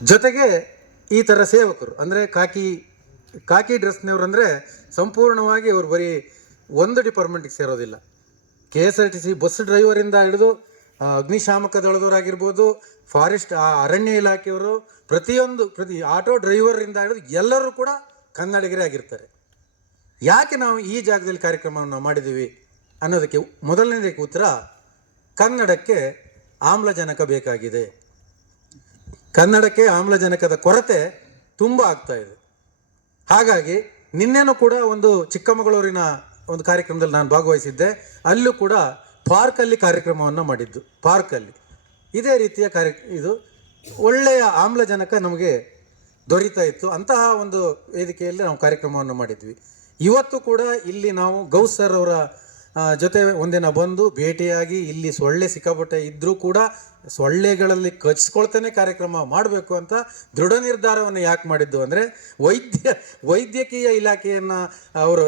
ಜೊತೆಗೆ ಈ ಥರ ಸೇವಕರು ಅಂದರೆ ಕಾಕಿ ಕಾಕಿ ಡ್ರೆಸ್ನವ್ರು ಅಂದರೆ ಸಂಪೂರ್ಣವಾಗಿ ಅವರು ಬರೀ ಒಂದು ಡಿಪಾರ್ಟ್ಮೆಂಟಿಗೆ ಸೇರೋದಿಲ್ಲ. K S R T C bus ಡ್ರೈವರಿಂದ ಹಿಡಿದು ಅಗ್ನಿಶಾಮಕ ದಳದವರಾಗಿರ್ಬೋದು ಫಾರೆಸ್ಟ್ ಆ, ಅರಣ್ಯ ಇಲಾಖೆಯವರು ಪ್ರತಿಯೊಂದು ಪ್ರತಿ ಆಟೋ ಡ್ರೈವರಿಂದ ಹಿಡಿದು ಎಲ್ಲರೂ ಕೂಡ ಕನ್ನಡಿಗರೇ ಆಗಿರ್ತಾರೆ. ಯಾಕೆ ನಾವು ಈ ಜಾಗದಲ್ಲಿ ಕಾರ್ಯಕ್ರಮವನ್ನು ಮಾಡಿದ್ದೀವಿ ಅನ್ನೋದಕ್ಕೆ ಮೊದಲನೇದಕ್ಕೆ ಉತ್ತರ ಕನ್ನಡಕ್ಕೆ ಆಮ್ಲಜನಕ ಬೇಕಾಗಿದೆ. ಕನ್ನಡಕ್ಕೆ ಆಮ್ಲಜನಕದ ಕೊರತೆ ತುಂಬ ಆಗ್ತಾ ಇದೆ. ಹಾಗಾಗಿ ನಿನ್ನೆನೂ ಕೂಡ ಒಂದು ಚಿಕ್ಕಮಗಳೂರಿನ ಒಂದು ಕಾರ್ಯಕ್ರಮದಲ್ಲಿ ನಾನು ಭಾಗವಹಿಸಿದ್ದೆ. ಅಲ್ಲೂ ಕೂಡ ಪಾರ್ಕಲ್ಲಿ ಕಾರ್ಯಕ್ರಮವನ್ನು ಮಾಡಿದ್ದು. ಪಾರ್ಕಲ್ಲಿ. ಇದೇ ರೀತಿಯ ಕಾರ್ಯ, ಇದು ಒಳ್ಳೆಯ ಆಮ್ಲಜನಕ ನಮಗೆ ದೊರೀತಾ ಇತ್ತು. ಅಂತಹ ಒಂದು ವೇದಿಕೆಯಲ್ಲಿ ನಾವು ಕಾರ್ಯಕ್ರಮವನ್ನು ಮಾಡಿದ್ವಿ. ಇವತ್ತು ಕೂಡ ಇಲ್ಲಿ ನಾವು ಗೌಸರ್ ಸರ್ ಅವರ ಜೊತೆ ಒಂದಿನ ಬಂದು ಭೇಟಿಯಾಗಿ ಇಲ್ಲಿ ಸೊಳ್ಳೆ ಸಿಕ್ಕಾಪಟ್ಟೆ ಇದ್ದರೂ ಕೂಡ ಸೊಳ್ಳೆಗಳಲ್ಲಿ ಕಚ್ಕೊಳ್ತಾನೆ ಕಾರ್ಯಕ್ರಮ ಮಾಡಬೇಕು ಅಂತ ದೃಢ ನಿರ್ಧಾರವನ್ನು ಯಾಕೆ ಮಾಡಿದ್ದು ಅಂದರೆ ವೈದ್ಯ, ವೈದ್ಯಕೀಯ ಇಲಾಖೆಯನ್ನು, ಅವರು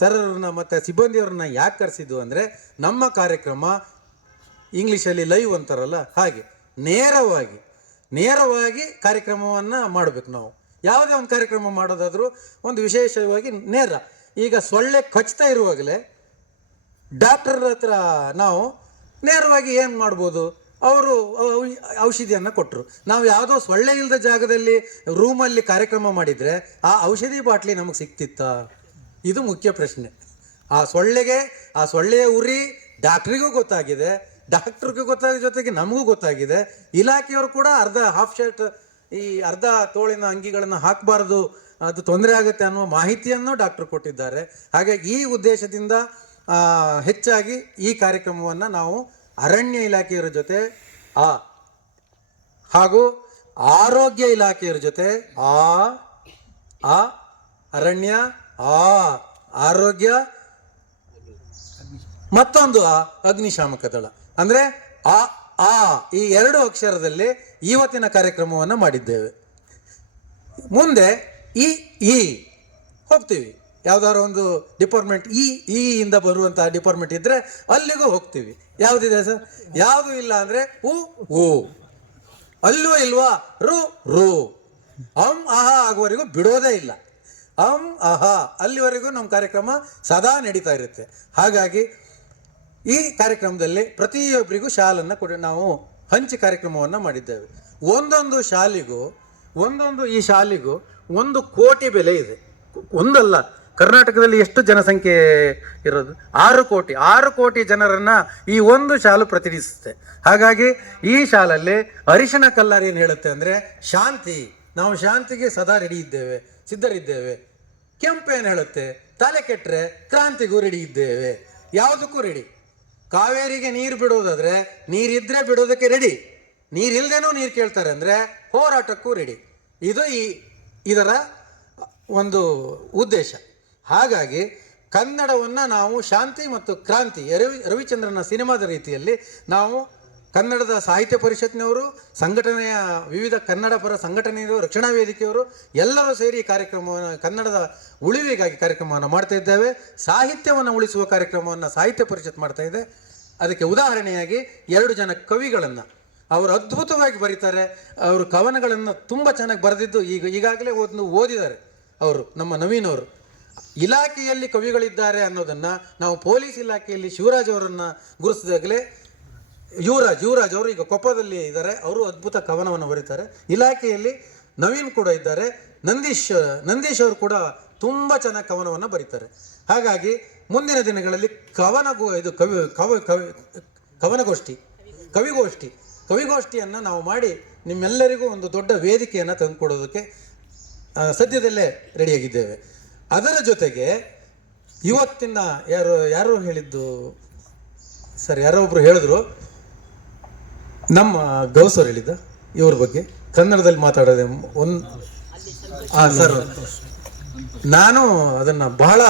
ಸರ್ರನ್ನ ಮತ್ತು ಸಿಬ್ಬಂದಿಯವ್ರನ್ನ ಯಾಕೆ ಕರೆಸಿದ್ದು ಅಂದರೆ ನಮ್ಮ ಕಾರ್ಯಕ್ರಮ ಇಂಗ್ಲೀಷಲ್ಲಿ ಲೈವ್ ಅಂತಾರಲ್ಲ ಹಾಗೆ, ನೇರವಾಗಿ ನೇರವಾಗಿ ಕಾರ್ಯಕ್ರಮವನ್ನು ಮಾಡಬೇಕು ನಾವು. ಯಾವುದೇ ಒಂದು ಕಾರ್ಯಕ್ರಮ ಮಾಡೋದಾದರೂ ಒಂದು ವಿಶೇಷವಾಗಿ ನೇರ. ಈಗ ಸೊಳ್ಳೆ ಕಚ್ತಾ ಇರುವಾಗಲೇ ಡಾಕ್ಟರ್ ಹತ್ರ ನಾವು ನೇರವಾಗಿ ಏನು ಮಾಡ್ಬೋದು? ಅವರು ಔಷಧಿಯನ್ನು ಕೊಟ್ಟರು ನಾವು ಯಾವುದೋ ಸೊಳ್ಳೆ ಇಲ್ಲದ ಜಾಗದಲ್ಲಿ ರೂಮಲ್ಲಿ ಕಾರ್ಯಕ್ರಮ ಮಾಡಿದರೆ ಆ ಔಷಧಿ ಬಾಟ್ಲಿ ನಮಗೆ ಸಿಕ್ತಿತ್ತಾ? ಇದು ಮುಖ್ಯ ಪ್ರಶ್ನೆ. ಆ ಸೊಳ್ಳೆಗೆ, ಆ ಸೊಳ್ಳೆಯ ಉರಿ ಡಾಕ್ಟ್ರಿಗೂ ಗೊತ್ತಾಗಿದೆ. ಡಾಕ್ಟ್ರಿಗೂ ಗೊತ್ತಾದ ಜೊತೆಗೆ ನಮಗೂ ಗೊತ್ತಾಗಿದೆ. ಇಲಾಖೆಯವರು ಕೂಡ ಅರ್ಧ ಹಾಫ್ ಶರ್ಟ್ ಈ ಅರ್ಧ ತೋಳಿನ ಅಂಗಿಗಳನ್ನು ಹಾಕಬಾರ್ದು, ಅದು ತೊಂದರೆ ಆಗುತ್ತೆ ಅನ್ನುವ ಮಾಹಿತಿಯನ್ನು ಡಾಕ್ಟರ್ ಕೊಟ್ಟಿದ್ದಾರೆ. ಹಾಗಾಗಿ ಈ ಉದ್ದೇಶದಿಂದ ಹೆಚ್ಚಾಗಿ ಈ ಕಾರ್ಯಕ್ರಮವನ್ನು ನಾವು ಅರಣ್ಯ ಇಲಾಖೆಯವರ ಜೊತೆ, ಆ, ಹಾಗೂ ಆರೋಗ್ಯ ಇಲಾಖೆಯವರ ಜೊತೆ, ಆ ಆ, ಅರಣ್ಯ, ಆ, ಆರೋಗ್ಯ, ಮತ್ತೊಂದು, ಆ, ಅಗ್ನಿಶಾಮಕ ದಳ. ಅಂದರೆ, ಆ ಆ, ಈ ಎರಡು ಅಕ್ಷರದಲ್ಲಿ ಇವತ್ತಿನ ಕಾರ್ಯಕ್ರಮವನ್ನು ಮಾಡಿದ್ದೇವೆ. ಮುಂದೆ ಈ ಈ, ಹೋಗ್ತೀವಿ. ಯಾವ್ದಾದ್ರು ಒಂದು ಡಿಪಾರ್ಟ್ಮೆಂಟ್ ಈ ಈ ಇಂದ ಬರುವಂತಹ ಡಿಪಾರ್ಟ್ಮೆಂಟ್ ಇದ್ರೆ ಅಲ್ಲಿಗೂ ಹೋಗ್ತೀವಿ. ಯಾವುದಿದೆ ಸರ್? ಯಾವುದು ಇಲ್ಲ ಅಂದ್ರೆ ಉ ಓ ಅಲ್ಲೂ ಇಲ್ವಾ? ರು ರು. ಅಂ, ಅಹ ಆಗುವವರೆಗೂ ಬಿಡೋದೇ ಇಲ್ಲ. ಅಂ, ಅಹ ಅಲ್ಲಿವರೆಗೂ ನಮ್ಮ ಕಾರ್ಯಕ್ರಮ ಸದಾ ನಡೀತಾ ಇರುತ್ತೆ. ಹಾಗಾಗಿ ಈ ಕಾರ್ಯಕ್ರಮದಲ್ಲಿ ಪ್ರತಿಯೊಬ್ಬರಿಗೂ ಶಾಲನ್ನು ಕೊಡಿ, ನಾವು ಹಂಚಿ ಕಾರ್ಯಕ್ರಮವನ್ನು ಮಾಡಿದ್ದೇವೆ. ಒಂದೊಂದು ಶಾಲೆಗೂ, ಒಂದೊಂದು ಈ ಶಾಲೆಗೂ ಒಂದು ಕೋಟಿ ಬೆಲೆ ಇದೆ. ಒಂದಲ್ಲ ಕರ್ನಾಟಕದಲ್ಲಿ ಎಷ್ಟು ಜನಸಂಖ್ಯೆ ಇರೋದು? ಆರು ಕೋಟಿ. ಆರು ಕೋಟಿ ಜನರನ್ನು ಈ ಒಂದು ಶಾಲು ಪ್ರತಿನಿಧಿಸುತ್ತೆ. ಹಾಗಾಗಿ ಈ ಶಾಲಲ್ಲಿ ಅರಿಶಿಣ ಕಲ್ಲಾರ್ ಏನು ಹೇಳುತ್ತೆ ಅಂದರೆ ಶಾಂತಿ. ನಾವು ಶಾಂತಿಗೆ ಸದಾ ರೆಡಿ ಇದ್ದೇವೆ, ಸಿದ್ಧರಿದ್ದೇವೆ. ಕೆಂಪು ಏನು ಹೇಳುತ್ತೆ? ತಲೆ ಕೆಟ್ಟರೆ ಕ್ರಾಂತಿಗೂ ರೆಡಿ ಇದ್ದೇವೆ. ಯಾವುದಕ್ಕೂ ರೆಡಿ? ಕಾವೇರಿಗೆ ನೀರು ಬಿಡೋದಾದರೆ ನೀರಿದ್ರೆ ಬಿಡೋದಕ್ಕೆ ರೆಡಿ. ನೀರಿಲ್ಲದೇನೂ ನೀರು ಕೇಳ್ತಾರೆ ಅಂದರೆ ಹೋರಾಟಕ್ಕೂ ರೆಡಿ. ಇದು ಈ ಇದರ ಒಂದು ಉದ್ದೇಶ. ಹಾಗಾಗಿ ಕನ್ನಡವನ್ನು ನಾವು ಶಾಂತಿ ಮತ್ತು ಕ್ರಾಂತಿ ರವಿ ರವಿಚಂದ್ರನ ಸಿನಿಮಾದ ರೀತಿಯಲ್ಲಿ ನಾವು ಕನ್ನಡದ ಸಾಹಿತ್ಯ ಪರಿಷತ್ನವರು ಸಂಘಟನೆಯ ವಿವಿಧ ಕನ್ನಡ ಪರ ಸಂಘಟನೆಯವರು, ರಕ್ಷಣಾ ವೇದಿಕೆಯವರು ಎಲ್ಲರೂ ಸೇರಿ ಕಾರ್ಯಕ್ರಮವನ್ನು, ಕನ್ನಡದ ಉಳಿವಿಗಾಗಿ ಕಾರ್ಯಕ್ರಮವನ್ನು ಮಾಡ್ತಾ ಇದ್ದೇವೆ. ಸಾಹಿತ್ಯವನ್ನು ಉಳಿಸುವ ಕಾರ್ಯಕ್ರಮವನ್ನು ಸಾಹಿತ್ಯ ಪರಿಷತ್ ಮಾಡ್ತಾ ಇದೆ. ಅದಕ್ಕೆ ಉದಾಹರಣೆಯಾಗಿ ಎರಡು ಜನ ಕವಿಗಳನ್ನು ಅವರು ಅದ್ಭುತವಾಗಿ ಬರೀತಾರೆ. ಅವರು ಕವನಗಳನ್ನು ತುಂಬ ಚೆನ್ನಾಗಿ ಬರೆದಿದ್ದು ಈಗ ಈಗಾಗಲೇ ಓದ್ ಓದಿದ್ದಾರೆ. ಅವರು ನಮ್ಮ ನವೀನವರು. ಇಲಾಖೆಯಲ್ಲಿ ಕವಿಗಳಿದ್ದಾರೆ ಅನ್ನೋದನ್ನು ನಾವು ಪೊಲೀಸ್ ಇಲಾಖೆಯಲ್ಲಿ ಶಿವರಾಜ್ ಅವರನ್ನು ಗುರುತಿಸಿದಾಗಲೇ ಯುವರಾಜ್ ಯುವರಾಜ್ ಅವರು ಈಗ ಕೊಪ್ಪದಲ್ಲಿ ಇದ್ದಾರೆ. ಅವರು ಅದ್ಭುತ ಕವನವನ್ನು ಬರೀತಾರೆ. ಇಲಾಖೆಯಲ್ಲಿ ನವೀನ್ ಕೂಡ ಇದ್ದಾರೆ. ನಂದೀಶ್ ನಂದೀಶ್ ಅವರು ಕೂಡ ತುಂಬ ಚೆನ್ನಾಗಿ ಕವನವನ್ನು ಬರೀತಾರೆ. ಹಾಗಾಗಿ ಮುಂದಿನ ದಿನಗಳಲ್ಲಿ ಕವನ ಇದು ಕವಿ ಕವಿ ಕವಿ, ಕವನಗೋಷ್ಠಿ, ಕವಿಗೋಷ್ಠಿ, ಕವಿಗೋಷ್ಠಿಯನ್ನು ನಾವು ಮಾಡಿ ನಿಮ್ಮೆಲ್ಲರಿಗೂ ಒಂದು ದೊಡ್ಡ ವೇದಿಕೆಯನ್ನು ತಂದುಕೊಡೋದಕ್ಕೆ ಸದ್ಯದಲ್ಲೇ ರೆಡಿಯಾಗಿದ್ದೇವೆ ಅದರ ಜೊತೆಗೆ ಇವತ್ತಿನ ಯಾರು ಯಾರು ಹೇಳಿದ್ದು? ಸರ್, ಯಾರೋ ಒಬ್ರು ಹೇಳಿದ್ರು. ನಮ್ಮ ಗೌಸರ್ ಹೇಳಿದ್ದ, ಇವ್ರ ಬಗ್ಗೆ. ಕನ್ನಡದಲ್ಲಿ ಮಾತಾಡೋದೇ ಒಂದು ಹಾಂ ಸರ್, ನಾನು ಅದನ್ನು ಬಹಳ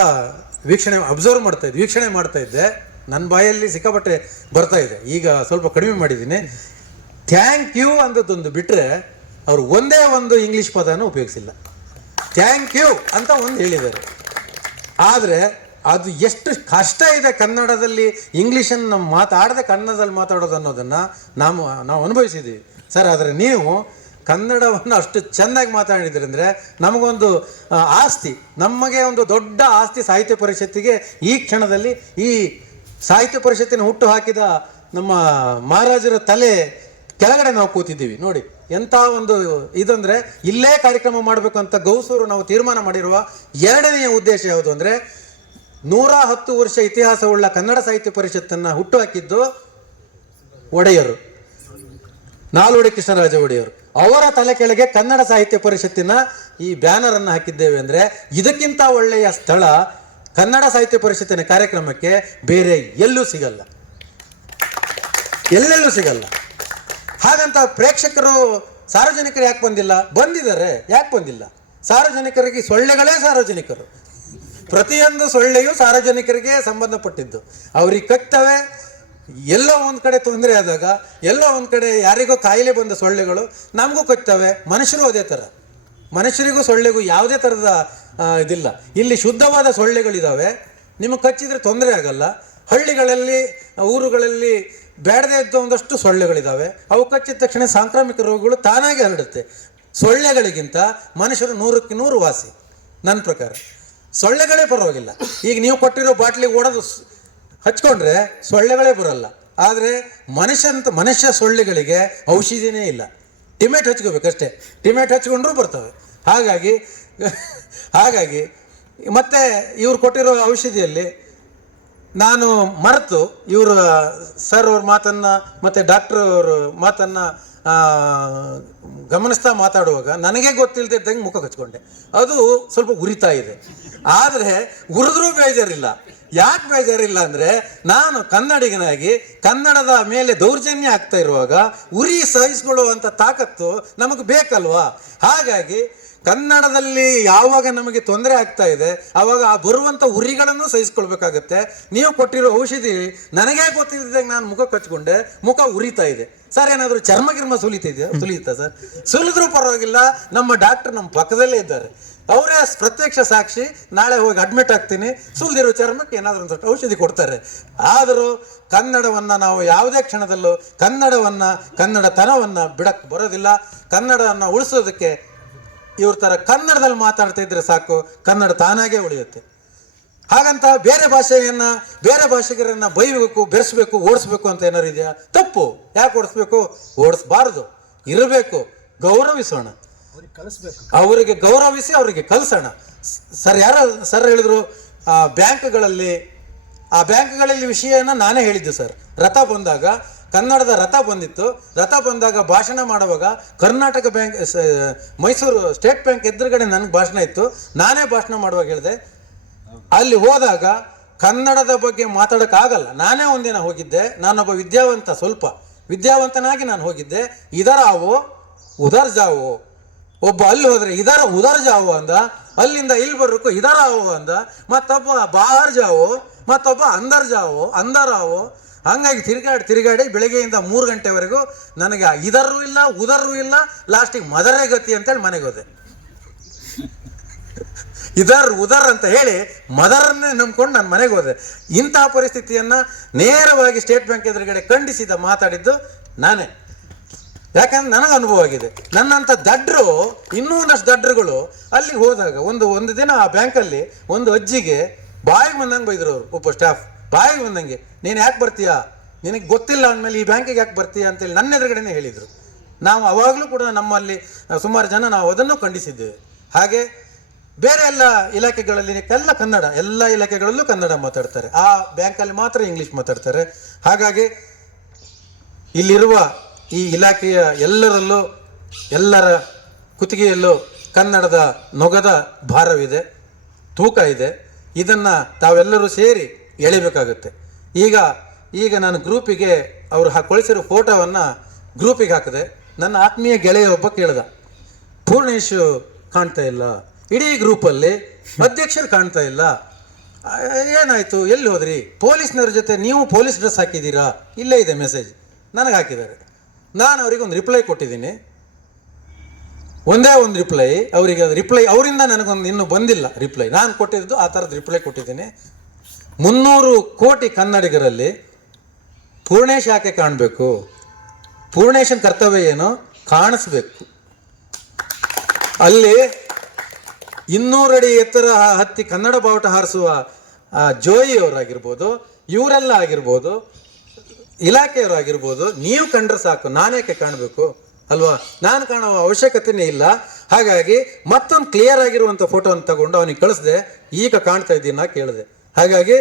ವೀಕ್ಷಣೆ, ಅಬ್ಸರ್ವ್ ಮಾಡ್ತಾ ಇದ್ದೆ, ವೀಕ್ಷಣೆ ಮಾಡ್ತಾ ಇದ್ದೆ. ನನ್ನ ಬಾಯಲ್ಲಿ ಸಿಕ್ಕಾಪಟ್ಟೆ ಬರ್ತಾ ಇದೆ. ಈಗ ಸ್ವಲ್ಪ ಕಡಿಮೆ ಮಾಡಿದ್ದೀನಿ. ಥ್ಯಾಂಕ್ ಯು ಅಂದದ್ದೊಂದು ಬಿಟ್ಟರೆ ಅವರು ಒಂದೇ ಒಂದು ಇಂಗ್ಲೀಷ್ ಪದನೂ ಉಪಯೋಗಿಸಿಲ್ಲ. ಥ್ಯಾಂಕ್ ಯು ಅಂತ ಒಂದು ಹೇಳಿದ್ದಾರೆ. ಆದರೆ ಅದು ಎಷ್ಟು ಕಷ್ಟ ಇದೆ ಕನ್ನಡದಲ್ಲಿ ಇಂಗ್ಲೀಷನ್ನು ಮಾತಾಡದೆ ಕನ್ನಡದಲ್ಲಿ ಮಾತಾಡೋದು ಅನ್ನೋದನ್ನು ನಾವು ನಾವು ಅನುಭವಿಸಿದ್ದೀವಿ ಸರ್, ಆದರೆ ನೀವು ಕನ್ನಡವನ್ನು ಅಷ್ಟು ಚೆನ್ನಾಗಿ ಮಾತಾಡಿದ್ರಿ ಅಂದರೆ ನಮಗೊಂದು ಆಸ್ತಿ, ನಮಗೆ ಒಂದು ದೊಡ್ಡ ಆಸ್ತಿ ಸಾಹಿತ್ಯ ಪರಿಷತ್ತಿಗೆ ಈ ಕ್ಷಣದಲ್ಲಿ ಈ ಸಾಹಿತ್ಯ ಪರಿಷತ್ತಿನ ಹುಟ್ಟು ಹಾಕಿದ ನಮ್ಮ ಮಹಾರಾಜರ ತಲೆ ಕೆಳಗಡೆ ನಾವು ಕೂತಿದ್ದೀವಿ. ನೋಡಿ ಎಂಥ ಒಂದು ಇದಂದರೆ ಇಲ್ಲೇ ಕಾರ್ಯಕ್ರಮ ಮಾಡಬೇಕು ಅಂತ ಗೌಸೂರು ನಾವು ತೀರ್ಮಾನ ಮಾಡಿರುವ ಎರಡನೆಯ ಉದ್ದೇಶ ಯಾವುದು ಅಂದರೆ ನೂರ ಹತ್ತು ವರ್ಷ ಇತಿಹಾಸವುಳ್ಳ ಕನ್ನಡ ಸಾಹಿತ್ಯ ಪರಿಷತ್ತನ್ನು ಹುಟ್ಟುಹಾಕಿದ್ದು ಒಡೆಯರು. ನಾಲ್ವಡಿ ಕೃಷ್ಣರಾಜ ಒಡೆಯರು. ಅವರ ತಲೆ ಕೆಳಗೆ ಕನ್ನಡ ಸಾಹಿತ್ಯ ಪರಿಷತ್ತಿನ ಈ ಬ್ಯಾನರ್ ಅನ್ನು ಹಾಕಿದ್ದೇವೆ ಅಂದ್ರೆ ಇದಕ್ಕಿಂತ ಒಳ್ಳೆಯ ಸ್ಥಳ ಕನ್ನಡ ಸಾಹಿತ್ಯ ಪರಿಷತ್ತಿನ ಕಾರ್ಯಕ್ರಮಕ್ಕೆ ಬೇರೆ ಎಲ್ಲೂ ಸಿಗಲ್ಲ. ಎಲ್ಲೆಲ್ಲೂ ಸಿಗಲ್ಲ. ಹಾಗಂತ ಪ್ರೇಕ್ಷಕರು ಸಾರ್ವಜನಿಕರು ಯಾಕೆ ಬಂದಿಲ್ಲ? ಬಂದಿದ್ದಾರೆ, ಯಾಕೆ ಬಂದಿಲ್ಲ? ಸಾರ್ವಜನಿಕರಿಗೆ ಸೊಳ್ಳೆಗಳೇ ಸಾರ್ವಜನಿಕರು. ಪ್ರತಿಯೊಂದು ಸೊಳ್ಳೆಯು ಸಾರ್ವಜನಿಕರಿಗೆ ಸಂಬಂಧಪಟ್ಟಿದ್ದು. ಅವ್ರಿಗೆ ಕಟ್ತವೆ ಎಲ್ಲೋ ಒಂದು ಕಡೆ ತೊಂದರೆ ಆದಾಗ, ಎಲ್ಲೋ ಒಂದು ಕಡೆ ಯಾರಿಗೋ ಕಾಯಿಲೆ ಬಂದ ಸೊಳ್ಳೆಗಳು ನಮಗೂ ಕಚ್ತವೆ ಮನುಷ್ಯರು ಅದೇ ಥರ ಮನುಷ್ಯರಿಗೂ ಸೊಳ್ಳೆಗೂ ಯಾವುದೇ ಥರದ ಇದಿಲ್ಲ. ಇಲ್ಲಿ ಶುದ್ಧವಾದ ಸೊಳ್ಳೆಗಳಿದ್ದಾವೆ ನಿಮಗೆ ಕಚ್ಚಿದ್ರೆ ತೊಂದರೆ ಆಗಲ್ಲ. ಹಳ್ಳಿಗಳಲ್ಲಿ, ಊರುಗಳಲ್ಲಿ ಬೇಡದೇ ಇದ್ದ ಒಂದಷ್ಟು ಸೊಳ್ಳೆಗಳಿದ್ದಾವೆ ಅವು ಕಚ್ಚಿದ ತಕ್ಷಣ ಸಾಂಕ್ರಾಮಿಕ ರೋಗಗಳು ತಾನಾಗಿ ಹರಡುತ್ತೆ. ಸೊಳ್ಳೆಗಳಿಗಿಂತ ಮನುಷ್ಯರು ನೂರಕ್ಕೆ ನೂರು ವಾಸಿ. ನನ್ನ ಪ್ರಕಾರ. ಸೊಳ್ಳೆಗಳೇ ಪರವಾಗಿಲ್ಲ. ಈಗ ನೀವು ಕೊಟ್ಟಿರೋ ಬಾಟ್ಲಿಗೆ ಓಡೋದು ಹಚ್ಕೊಂಡ್ರೆ ಸೊಳ್ಳೆಗಳೇ ಬರಲ್ಲ. ಆದರೆ ಮನುಷ್ಯಂತ ಮನುಷ್ಯ ಸೊಳ್ಳೆಗಳಿಗೆ ಔಷಧಿನೇ ಇಲ್ಲ. ಟಿಮೆಟ್ ಹಚ್ಕೋಬೇಕಷ್ಟೇ. ಟಿಮೆಟ್ ಹಚ್ಕೊಂಡ್ರೂ ಬರ್ತವೆ. ಹಾಗಾಗಿ ಹಾಗಾಗಿ ಮತ್ತೆ ಇವ್ರು ಕೊಟ್ಟಿರೋ ಔಷಧಿಯಲ್ಲಿ ನಾನು ಮರೆತು ಇವರು ಸರ್ ಅವ್ರ ಮಾತನ್ನು ಮತ್ತು ಡಾಕ್ಟರ್ ಅವ್ರ ಮಾತನ್ನು ಗಮನಿಸ್ತಾ ಮಾತಾಡುವಾಗ ನನಗೆ ಗೊತ್ತಿಲ್ಲದಿದ್ದಂಗೆ ಮುಖ ಕಚ್ಕೊಂಡೆ. ಅದು ಸ್ವಲ್ಪ ಉರಿತಾ ಇದೆ. ಆದರೆ ಉರಿದ್ರೂ ಬೇಜಾರಿಲ್ಲ. ಯಾಕೆ ಬೇಜಾರಿಲ್ಲ ಅಂದರೆ ನಾನು ಕನ್ನಡಿಗನಾಗಿ ಕನ್ನಡದ ಮೇಲೆ ದೌರ್ಜನ್ಯ ಆಗ್ತಾ ಇರುವಾಗ ಉರಿ ಸಹಿಸ್ಕೊಳ್ಳುವಂಥ ತಾಕತ್ತು ನಮಗೆ ಬೇಕಲ್ವಾ? ಹಾಗಾಗಿ ಕನ್ನಡದಲ್ಲಿ ಯಾವಾಗ ನಮಗೆ ತೊಂದರೆ ಆಗ್ತಾ ಇದೆ ಆವಾಗ ಆ ಬರುವಂಥ ಉರಿಗಳನ್ನು ಸಹಿಸ್ಕೊಳ್ಬೇಕಾಗತ್ತೆ. ನೀವು ಕೊಟ್ಟಿರೋ ಔಷಧಿ ನನಗೇ ಗೊತ್ತಿದ್ದಂಗೆ ನಾನು ಮುಖ ಕಚ್ಕೊಂಡೆ, ಮುಖ ಉರಿತಾ ಇದೆ. ಸರ್, ಏನಾದರೂ ಚರ್ಮ ಗಿರ್ಮ ಸುಲಿತಿದೆಯಾ? ಸುಲಿಯುತ್ತಾ ಸರ್? ಸುಲಿದ್ರೂ ಪರವಾಗಿಲ್ಲ, ನಮ್ಮ ಡಾಕ್ಟರ್ ನಮ್ಮ ಪಕ್ಕದಲ್ಲೇ ಇದ್ದಾರೆ. ಅವರೇ ಪ್ರತ್ಯಕ್ಷ ಸಾಕ್ಷಿ, ನಾಳೆ ಹೋಗಿ ಅಡ್ಮಿಟ್ ಆಗ್ತೀನಿ. ಸುಲಿದಿರೋ ಚರ್ಮಕ್ಕೆ ಏನಾದರೂ ಒಂದು ಔಷಧಿ ಕೊಡ್ತಾರೆ. ಆದರೂ ಕನ್ನಡವನ್ನು ನಾವು ಯಾವುದೇ ಕ್ಷಣದಲ್ಲೂ ಕನ್ನಡವನ್ನು, ಕನ್ನಡತನವನ್ನು ಬಿಡಕ್ಕೆ ಬರೋದಿಲ್ಲ. ಕನ್ನಡವನ್ನು ಉಳಿಸೋದಕ್ಕೆ ಇವ್ರ ಥರ ಕನ್ನಡದಲ್ಲಿ ಮಾತಾಡ್ತಾ ಇದ್ರೆ ಸಾಕು ಕನ್ನಡ ತಾನಾಗೆ ಉಳಿಯುತ್ತೆ. ಹಾಗಂತ ಬೇರೆ ಭಾಷೆಯನ್ನ ಬೇರೆ ಭಾಷೆಗರನ್ನು ಬೈಬೇಕು ಬೆರೆಸ್ಬೇಕು ಓಡಿಸ್ಬೇಕು ಅಂತ ಏನಾರು ಇದೆಯಾ? ತಪ್ಪು. ಯಾಕೆ ಓಡಿಸ್ಬೇಕು? ಓಡಿಸ್ಬಾರ್ದು. ಇರಬೇಕು. ಗೌರವಿಸೋಣ. ಅವರಿಗೆ ಗೌರವಿಸಿ ಅವರಿಗೆ ಕಲಿಸೋಣ. ಸರ್ ಯಾರ ಸರ್ ಹೇಳಿದ್ರು ಆ ಬ್ಯಾಂಕ್ಗಳಲ್ಲಿ ಆ ಬ್ಯಾಂಕ್ಗಳಲ್ಲಿ ವಿಷಯನ ನಾನೇ ಹೇಳಿದ್ದು ಸರ್. ರಥ ಬಂದಾಗ ಕನ್ನಡದ ರಥ ಬಂದಿತ್ತು. ರಥ ಬಂದಾಗ ಭಾಷಣ ಮಾಡುವಾಗ Karnataka bank Mysuru state bank ಎದುರುಗಡೆ ನನಗೆ ಭಾಷಣ ಇತ್ತು. ನಾನೇ ಭಾಷಣ ಮಾಡುವಾಗ ಹೇಳಿದೆ, ಅಲ್ಲಿ ಹೋದಾಗ ಕನ್ನಡದ ಬಗ್ಗೆ ಮಾತಾಡೋಕ್ಕಾಗಲ್ಲ ನಾನೇ ಒಂದಿನ ಹೋಗಿದ್ದೆ. ನಾನೊಬ್ಬ ವಿದ್ಯಾವಂತ ಸ್ವಲ್ಪ. ವಿದ್ಯಾವಂತನಾಗಿ ನಾನು ಹೋಗಿದ್ದೆ. ಇದರ ಆವೋ ಉದರ್ ಜಾವು? ಒಬ್ಬ ಅಲ್ಲಿ ಹೋದರೆ ಇದರ ಉದರ್ ಜಾವು ಅಂದ. ಅಲ್ಲಿಂದ ಇಲ್ಲಿ ಬರೋಕ್ಕೂ ಇದರ ಆವೋ ಅಂದ. ಮತ್ತೊಬ್ಬ ಬಾಹರ್ ಜಾವು, ಮತ್ತೊಬ್ಬ ಅಂದರ್ ಜಾವೋ ಅಂದರಾವೋ ಹಂಗಾಗಿ ತಿರುಗಾಡಿ ತಿರುಗಾಡಿ ಬೆಳಗ್ಗೆಯಿಂದ ಮೂರು ಗಂಟೆವರೆಗೂ ನನಗೆ ಇದರೂ ಇಲ್ಲ ಉದರೂ ಇಲ್ಲ, ಲಾಸ್ಟಿಗೆ ಮದರೇ ಗತಿ ಅಂತೇಳಿ ಮನೆಗೆ ಹೋದೆ. ಇದರ್, ಉದರ್ ಅಂತ ಹೇಳಿ ಮದರನ್ನೇ ನಂಬ್ಕೊಂಡು ನಾನು ಮನೆಗೆ ಹೋದೆ. ಇಂತಹ ಪರಿಸ್ಥಿತಿಯನ್ನು ನೇರವಾಗಿ ಸ್ಟೇಟ್ ಬ್ಯಾಂಕ್ ಎದುರುಗಡೆ ಖಂಡಿಸಿದ ಮಾತಾಡಿದ್ದು ನಾನೇ. ಯಾಕಂದ್ರೆ ನನಗೆ ಅನುಭವ ಆಗಿದೆ. ನನ್ನಂಥ ದಡ್ರು ಇನ್ನೂ ಒಂದಷ್ಟು ದಡ್ರುಗಳು ಅಲ್ಲಿ ಹೋದಾಗ ಒಂದು ಒಂದು ದಿನ ಆ ಬ್ಯಾಂಕಲ್ಲಿ ಒಂದು ಅಜ್ಜಿಗೆ ಬಾಯಿಗೆ ಬಂದಂಗೆ ಬೈದ್ರು ಅವರು, ಒಬ್ಬ ಸ್ಟಾಫ್ ಬಾಯಿಗೆ ಬಂದಂಗೆ, ನೀನು ಯಾಕೆ ಬರ್ತೀಯಾ? ನಿನಗೆ ಗೊತ್ತಿಲ್ಲ ಅಂದಮೇಲೆ ಈ ಬ್ಯಾಂಕಿಗೆ ಯಾಕೆ ಬರ್ತೀಯಾ? ಅಂತೇಳಿ ನನ್ನ ಎದುರುಗಡೆನೇ ಹೇಳಿದರು. ನಾವು ಅವಾಗಲೂ ಕೂಡ ನಮ್ಮಲ್ಲಿ ಸುಮಾರು ಜನ ನಾವು ಅದನ್ನು ಖಂಡಿಸಿದ್ದೇವೆ. ಹಾಗೆ ಬೇರೆ ಎಲ್ಲ ಇಲಾಖೆಗಳಲ್ಲಿ, ಎಲ್ಲ ಕನ್ನಡ, ಎಲ್ಲ ಇಲಾಖೆಗಳಲ್ಲೂ ಕನ್ನಡ ಮಾತಾಡ್ತಾರೆ. ಆ ಬ್ಯಾಂಕಲ್ಲಿ ಮಾತ್ರ ಇಂಗ್ಲೀಷ್ ಮಾತಾಡ್ತಾರೆ. ಹಾಗಾಗಿ ಇಲ್ಲಿರುವ ಈ ಇಲಾಖೆಯ ಎಲ್ಲರಲ್ಲೂ, ಎಲ್ಲರ ಕುತ್ತಿಗೆಯಲ್ಲೂ ಕನ್ನಡದ ನೊಗದ ಭಾರವಿದೆ, ತೂಕ ಇದೆ. ಇದನ್ನು ತಾವೆಲ್ಲರೂ ಸೇರಿ ಎಳಿಬೇಕಾಗುತ್ತೆ. ಈಗ ಈಗ ನಾನು ಗ್ರೂಪಿಗೆ ಅವರು ಕಳಿಸಿರೋ ಫೋಟೋವನ್ನು ಗ್ರೂಪಿಗೆ ಹಾಕಿದೆ. ನನ್ನ ಆತ್ಮೀಯ ಗೆಳೆಯ ಒಬ್ಬ ಕೇಳ್ದ, ಪೂರ್ಣೇಶ್ ಕಾಣ್ತಾ ಇಲ್ಲ. ಇಡೀ ಗ್ರೂಪಲ್ಲಿ ಅಧ್ಯಕ್ಷರು ಕಾಣ್ತಾ ಇಲ್ಲ. ಏನಾಯಿತು? ಎಲ್ಲಿ ಹೋದ್ರಿ? ಪೊಲೀಸ್ನವ್ರ ಜೊತೆ ನೀವು ಪೊಲೀಸ್ ಡ್ರೆಸ್ ಹಾಕಿದ್ದೀರಾ? ಇಲ್ಲೇ ಇದೆ ಮೆಸೇಜ್. ನನಗೆ ಹಾಕಿದ್ದಾರೆ. ನಾನು ಅವರಿಗೆ ಒಂದು ರಿಪ್ಲೈ ಕೊಟ್ಟಿದ್ದೀನಿ. ಒಂದೇ ಒಂದು ರಿಪ್ಲೈ, ಅವರಿಗೆ ರಿಪ್ಲೈ, ಅವರಿಂದ ನನಗೊಂದು ಇನ್ನೂ ಬಂದಿಲ್ಲ ರಿಪ್ಲೈ. ನಾನು ಕೊಟ್ಟಿದ್ದು ಆ ಥರದ ರಿಪ್ಲೈ ಕೊಟ್ಟಿದ್ದೀನಿ. ಮುನ್ನೂರು ಕೋಟಿ ಕನ್ನಡಿಗರಲ್ಲಿ ಪೂರ್ಣೇಶ್ ಯಾಕೆ ಕಾಣಬೇಕು? ಪೂರ್ಣೇಶನ ಕರ್ತವ್ಯ ಏನು? ಕಾಣಿಸ್ಬೇಕು. ಅಲ್ಲಿ ಇನ್ನೂರಡಿ ಎತ್ತರ ಹತ್ತಿ ಕನ್ನಡ ಬಾವುಟ ಹಾರಿಸುವ ಜೋಯಿಯವರಾಗಿರ್ಬೋದು ಇವರೆಲ್ಲ ಆಗಿರ್ಬೋದು ಇಲಾಖೆಯವರಾಗಿರ್ಬೋದು ನೀವು ಕಂಡ್ರೆ ಸಾಕು ನಾನೇಕೆ ಕಾಣಬೇಕು? ಅಲ್ವಾ? ನಾನು ಕಾಣುವ ಅವಶ್ಯಕತೆನೇ ಇಲ್ಲ. ಹಾಗಾಗಿ ಮತ್ತೊಂದು ಕ್ಲಿಯರ್ ಆಗಿರುವಂಥ ಫೋಟೋನ ತಗೊಂಡು ಅವನಿಗೆ ಕಳಿಸ್ದೆ. ಈಗ ಕಾಣ್ತಾ ಇದ್ದೀನಿ ಕೇಳಿದೆ. ಹಾಗಾಗಿ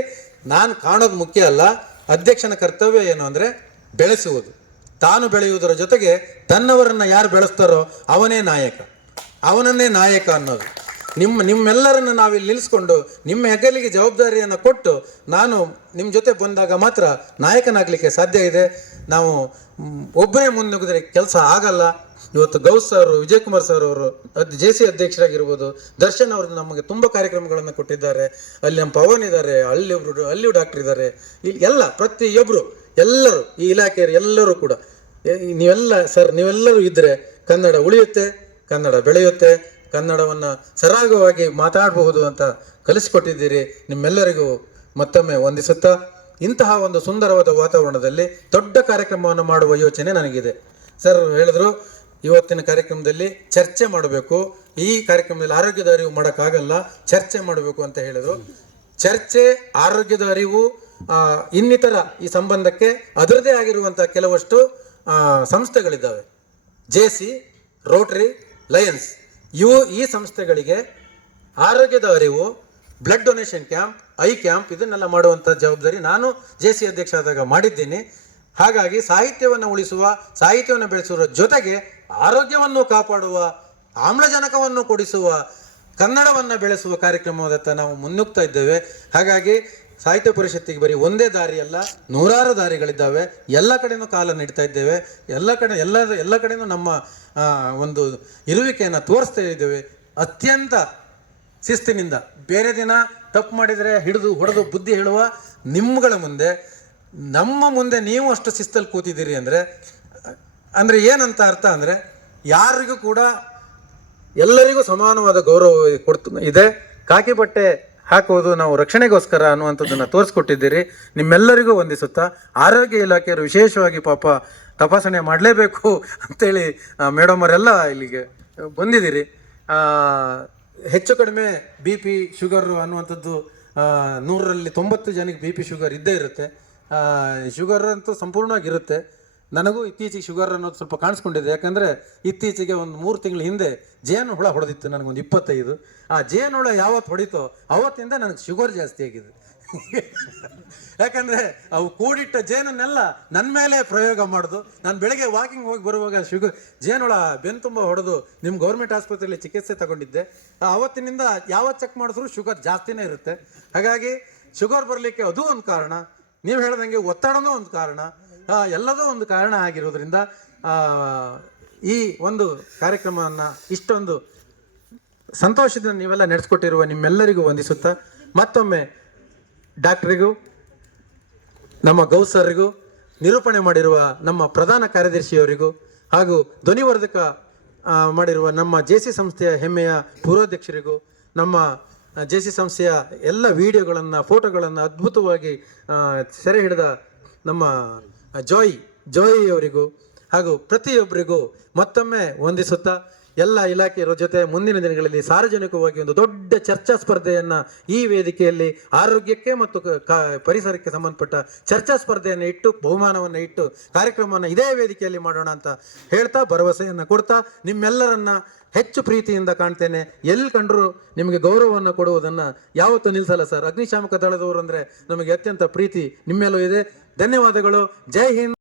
ನಾನು ಕಾಣೋದು ಮುಖ್ಯ ಅಲ್ಲ, ಅಧ್ಯಕ್ಷನ ಕರ್ತವ್ಯ ಏನು ಅಂದರೆ ಬೆಳೆಸುವುದು. ತಾನು ಬೆಳೆಯುವುದರ ಜೊತೆಗೆ ತನ್ನವರನ್ನು ಯಾರು ಬೆಳೆಸ್ತಾರೋ ಅವನೇ ನಾಯಕ. ಅವನನ್ನೇ ನಾಯಕ ಅನ್ನೋದು. ನಿಮ್ಮ, ನಿಮ್ಮೆಲ್ಲರನ್ನು ನಾವಿಲ್ಲಿ ನಿಲ್ಲಿಸ್ಕೊಂಡು ನಿಮ್ಮ ಹೆಗಲಿಗೆ ಜವಾಬ್ದಾರಿಯನ್ನು ಕೊಟ್ಟು ನಾನು ನಿಮ್ಮ ಜೊತೆ ಬಂದಾಗ ಮಾತ್ರ ನಾಯಕನಾಗಲಿಕ್ಕೆ ಸಾಧ್ಯ ಇದೆ. ನಾವು, ಒಬ್ಬನೇ ಮುನ್ನುಗ್ಗಿದ್ರೆ ಕೆಲಸ ಆಗಲ್ಲ. ಇವತ್ತು ಗೌಸ್ ಸರ್ ವಿಜಯ್ ಕುಮಾರ್ ಸರ್ ಅವರು ಜೆ ಸಿ ಅಧ್ಯಕ್ಷರಾಗಿರ್ಬೋದು, ದರ್ಶನ್ ಅವರು ನಮಗೆ ತುಂಬ ಕಾರ್ಯಕ್ರಮಗಳನ್ನು ಕೊಟ್ಟಿದ್ದಾರೆ. ಅಲ್ಲಿ ನಮ್ಮ ಪವನ್ ಇದ್ದಾರೆ ಅಲ್ಲಿ ಒಬ್ರು ಅಲ್ಲಿ ಡಾಕ್ಟರ್ ಇದ್ದಾರೆ ಎಲ್ಲ ಪ್ರತಿಯೊಬ್ಬರು ಎಲ್ಲರೂ, ಈ ಇಲಾಖೆಯವರು ಎಲ್ಲರೂ ಕೂಡ ನೀವೆಲ್ಲ, ಸರ್, ನೀವೆಲ್ಲರೂ ಇದ್ದರೆ ಕನ್ನಡ ಉಳಿಯುತ್ತೆ, ಕನ್ನಡ ಬೆಳೆಯುತ್ತೆ, ಕನ್ನಡವನ್ನು ಸರಾಗವಾಗಿ ಮಾತಾಡಬಹುದು ಅಂತ ಕಲಿಸಿಕೊಟ್ಟಿದ್ದೀರಿ. ನಿಮ್ಮೆಲ್ಲರಿಗೂ ಮತ್ತೊಮ್ಮೆ ವಂದಿಸುತ್ತಾ, ಇಂತಹ ಒಂದು ಸುಂದರವಾದ ವಾತಾವರಣದಲ್ಲಿ ದೊಡ್ಡ ಕಾರ್ಯಕ್ರಮವನ್ನು ಮಾಡುವ ಯೋಚನೆ ನನಗಿದೆ. ಸರ್, ಹೇಳಿದ್ರು ಇವತ್ತಿನ ಕಾರ್ಯಕ್ರಮದಲ್ಲಿ ಚರ್ಚೆ ಮಾಡಬೇಕು. ಈ ಕಾರ್ಯಕ್ರಮದಲ್ಲಿ ಆರೋಗ್ಯದ ಅರಿವು ಮಾಡೋಕ್ಕಾಗಲ್ಲ, ಚರ್ಚೆ ಮಾಡಬೇಕು ಅಂತ ಹೇಳಿದರು. ಚರ್ಚೆ, ಆರೋಗ್ಯದ ಅರಿವು ಇನ್ನಿತರ ಈ ಸಂಬಂಧಕ್ಕೆ ಅದರದೇ ಆಗಿರುವಂಥ ಕೆಲವಷ್ಟು ಸಂಸ್ಥೆಗಳಿದ್ದಾವೆ. J C Rotary, Lions. ಇವು ಈ ಸಂಸ್ಥೆಗಳಿಗೆ ಆರೋಗ್ಯದ ಅರಿವು, blood donation camp, eye camp ಇದನ್ನೆಲ್ಲ ಮಾಡುವಂಥ ಜವಾಬ್ದಾರಿ ನಾನು ಜೆ ಸಿ ಅಧ್ಯಕ್ಷ ಆದಾಗ ಮಾಡಿದ್ದೀನಿ. ಹಾಗಾಗಿ ಸಾಹಿತ್ಯವನ್ನು ಉಳಿಸುವ, ಸಾಹಿತ್ಯವನ್ನು ಬೆಳೆಸುವ ಜೊತೆಗೆ ಆರೋಗ್ಯವನ್ನು ಕಾಪಾಡುವ, ಆಮ್ಲಜನಕವನ್ನು ಕೊಡಿಸುವ, ಕನ್ನಡವನ್ನು ಬೆಳೆಸುವ ಕಾರ್ಯಕ್ರಮದತ್ತ ನಾವು ಮುನ್ನುಗ್ತಾ ಇದ್ದೇವೆ. ಹಾಗಾಗಿ ಸಾಹಿತ್ಯ ಪರಿಷತ್ತಿಗೆ ಬರೀ ಒಂದೇ ದಾರಿಯಲ್ಲ, ನೂರಾರು ದಾರಿಗಳಿದ್ದಾವೆ. ಎಲ್ಲ ಕಡೆಯೂ ಕಾಲ ನೀಡ್ತಾ ಇದ್ದೇವೆ. ಎಲ್ಲ ಕಡೆ, ಎಲ್ಲ ಎಲ್ಲ ಕಡೆಯೂ ನಮ್ಮ ಒಂದು ಇರುವಿಕೆಯನ್ನು ತೋರಿಸ್ತಾ ಇದ್ದೇವೆ. ಅತ್ಯಂತ ಶಿಸ್ತಿನಿಂದ. ಬೇರೆ ದಿನ ತಪ್ಪು ಮಾಡಿದರೆ ಹಿಡಿದು, ಹೊಡೆದು, ಬುದ್ಧಿ ಹೇಳುವ ನಿಮ್ಮಗಳ ಮುಂದೆ ನಮ್ಮ ಮುಂದೆ ನೀವು ಅಷ್ಟು ಶಿಸ್ತಲ್ಲಿ ಕೂತಿದ್ದೀರಿ ಅಂದರೆ ಅಂದರೆ ಏನಂತ ಅರ್ಥ ಅಂದರೆ, ಯಾರಿಗೂ ಕೂಡ ಎಲ್ಲರಿಗೂ ಸಮಾನವಾದ ಗೌರವ ಕೊಡ್ತು, ಇದೆ. ಕಾಕಿ ಬಟ್ಟೆ ಹಾಕುವುದು ನಾವು ರಕ್ಷಣೆಗೋಸ್ಕರ ಅನ್ನುವಂಥದ್ದನ್ನು ತೋರಿಸ್ಕೊಟ್ಟಿದ್ದೀರಿ. ನಿಮ್ಮೆಲ್ಲರಿಗೂ ವಂದಿಸುತ್ತಾ, ಆರೋಗ್ಯ ಇಲಾಖೆಯವರು ವಿಶೇಷವಾಗಿ ಪಾಪ ತಪಾಸಣೆ ಮಾಡಲೇಬೇಕು ಅಂತೇಳಿ ಮೇಡಮ್ ಅವರೆಲ್ಲ ಇಲ್ಲಿಗೆ ಬಂದಿದ್ದೀರಿ. ಹೆಚ್ಚು ಕಡಿಮೆ ಬಿ ಪಿ ಶುಗರು ಅನ್ನುವಂಥದ್ದು ನೂರರಲ್ಲಿ ತೊಂಬತ್ತು ಜನಕ್ಕೆ ಬಿ ಪಿ ಶುಗರ್ ಇದ್ದೇ ಇರುತ್ತೆ. ಶುಗರ್ ಅಂತೂ ಸಂಪೂರ್ಣವಾಗಿರುತ್ತೆ. ನನಗೂ ಇತ್ತೀಚೆಗೆ ಶುಗರ್ ಅನ್ನೋದು ಸ್ವಲ್ಪ ಕಾಣಿಸ್ಕೊಂಡಿದೆ. ಯಾಕಂದರೆ ಇತ್ತೀಚೆಗೆ ಒಂದು ಮೂರು ತಿಂಗಳ ಹಿಂದೆ ಜೇನು ಹುಳ ಹೊಡೆದಿತ್ತು ನನಗೊಂದು ಇಪ್ಪತ್ತೈದು. ಆ ಜೇನು ಹುಳ ಯಾವತ್ತು ಹೊಡಿತೋ ಅವತ್ತಿಂದ ನನಗೆ ಶುಗರ್ ಜಾಸ್ತಿ ಆಗಿದೆ. ಯಾಕಂದರೆ ಅವು ಕೂಡಿಟ್ಟ ಜೇನನ್ನೆಲ್ಲ ನನ್ನ ಮೇಲೆ ಪ್ರಯೋಗ ಮಾಡೋದು. ನಾನು ಬೆಳಗ್ಗೆ ವಾಕಿಂಗ್ ಹೋಗಿ ಬರುವಾಗ ಶುಗರ್ ಜೇನುಳ ಬೆನ್ನು ತುಂಬ ಹೊಡೆದು ನಿಮ್ಮ ಗೌರ್ಮೆಂಟ್ ಆಸ್ಪತ್ರೆಯಲ್ಲಿ ಚಿಕಿತ್ಸೆ ತಗೊಂಡಿದ್ದೆ. ಆ ಅವತ್ತಿನಿಂದ ಯಾವತ್ತು ಚೆಕ್ ಮಾಡಿದ್ರು ಶುಗರ್ ಜಾಸ್ತಿನೇ ಇರುತ್ತೆ. ಹಾಗಾಗಿ ಶುಗರ್ ಬರಲಿಕ್ಕೆ ಅದು ಒಂದು ಕಾರಣ. ನೀವು ಹೇಳ್ದಂಗೆ ಒತ್ತಡನೂ ಒಂದು ಕಾರಣ ಎಲ್ಲದೂ ಒಂದು ಕಾರಣ ಆಗಿರೋದ್ರಿಂದ ಈ ಒಂದು ಕಾರ್ಯಕ್ರಮವನ್ನು ಇಷ್ಟೊಂದು ಸಂತೋಷದಿಂದ ನೀವೆಲ್ಲ ನಡೆಸ್ಕೊಟ್ಟಿರುವ ನಿಮ್ಮೆಲ್ಲರಿಗೂ ವಂದಿಸುತ್ತಾ, ಮತ್ತೊಮ್ಮೆ ಡಾಕ್ಟ್ರಿಗೂ, ನಮ್ಮ ಗೌಸರಿಗೂ ನಿರೂಪಣೆ ಮಾಡಿರುವ ನಮ್ಮ ಪ್ರಧಾನ ಕಾರ್ಯದರ್ಶಿಯವರಿಗೂ, ಹಾಗೂ ಧ್ವನಿವರ್ಧಕ ಮಾಡಿರುವ ನಮ್ಮ ಜೆ ಸಿ ಸಂಸ್ಥೆಯ ಹೆಮ್ಮೆಯ ಪೂರ್ವಾಧ್ಯಕ್ಷರಿಗೂ, ನಮ್ಮ ಜೆ ಸಿ ಸಂಸ್ಥೆಯ ಎಲ್ಲ ವಿಡಿಯೋಗಳನ್ನು, ಫೋಟೋಗಳನ್ನು ಅದ್ಭುತವಾಗಿ ಸೆರೆ ಹಿಡಿದ ನಮ್ಮ ಜಾಯ್, ಜಾಯಿ ಅವರಿಗೂ ಹಾಗೂ ಪ್ರತಿಯೊಬ್ಬರಿಗೂ ಮತ್ತೊಮ್ಮೆ ವಂದಿಸುತ್ತಾ ಎಲ್ಲ ಇಲಾಖೆಯರ ಜೊತೆ ಮುಂದಿನ ದಿನಗಳಲ್ಲಿ ಸಾರ್ವಜನಿಕವಾಗಿ ಒಂದು ದೊಡ್ಡ ಚರ್ಚಾ ಸ್ಪರ್ಧೆಯನ್ನು ಈ ವೇದಿಕೆಯಲ್ಲಿ ಆರೋಗ್ಯಕ್ಕೆ ಮತ್ತು ಪರಿಸರಕ್ಕೆ ಸಂಬಂಧಪಟ್ಟ ಚರ್ಚಾ ಸ್ಪರ್ಧೆಯನ್ನು ಇಟ್ಟು, ಬಹುಮಾನವನ್ನು ಇಟ್ಟು ಕಾರ್ಯಕ್ರಮವನ್ನು ಇದೇ ವೇದಿಕೆಯಲ್ಲಿ ಮಾಡೋಣ ಅಂತ ಹೇಳ್ತಾ ಭರವಸೆಯನ್ನು ಕೊಡ್ತಾ ನಿಮ್ಮೆಲ್ಲರನ್ನ ಹೆಚ್ಚು ಪ್ರೀತಿಯಿಂದ ಕಾಣ್ತೇನೆ. ಎಲ್ಲಿ ಕಂಡರೂ ನಿಮಗೆ ಗೌರವವನ್ನು ಕೊಡುವುದನ್ನು ಯಾವತ್ತೂ ನಿಲ್ಲಿಸಲ್ಲ ಸರ್. ಅಗ್ನಿಶಾಮಕ ದಳದವರು ಅಂದರೆ ನಮಗೆ ಅತ್ಯಂತ ಪ್ರೀತಿ ನಿಮ್ಮೆಲ್ಲೂ ಇದೆ. ಧನ್ಯವಾದಗಳು. ಜೈ ಹಿಂದ್.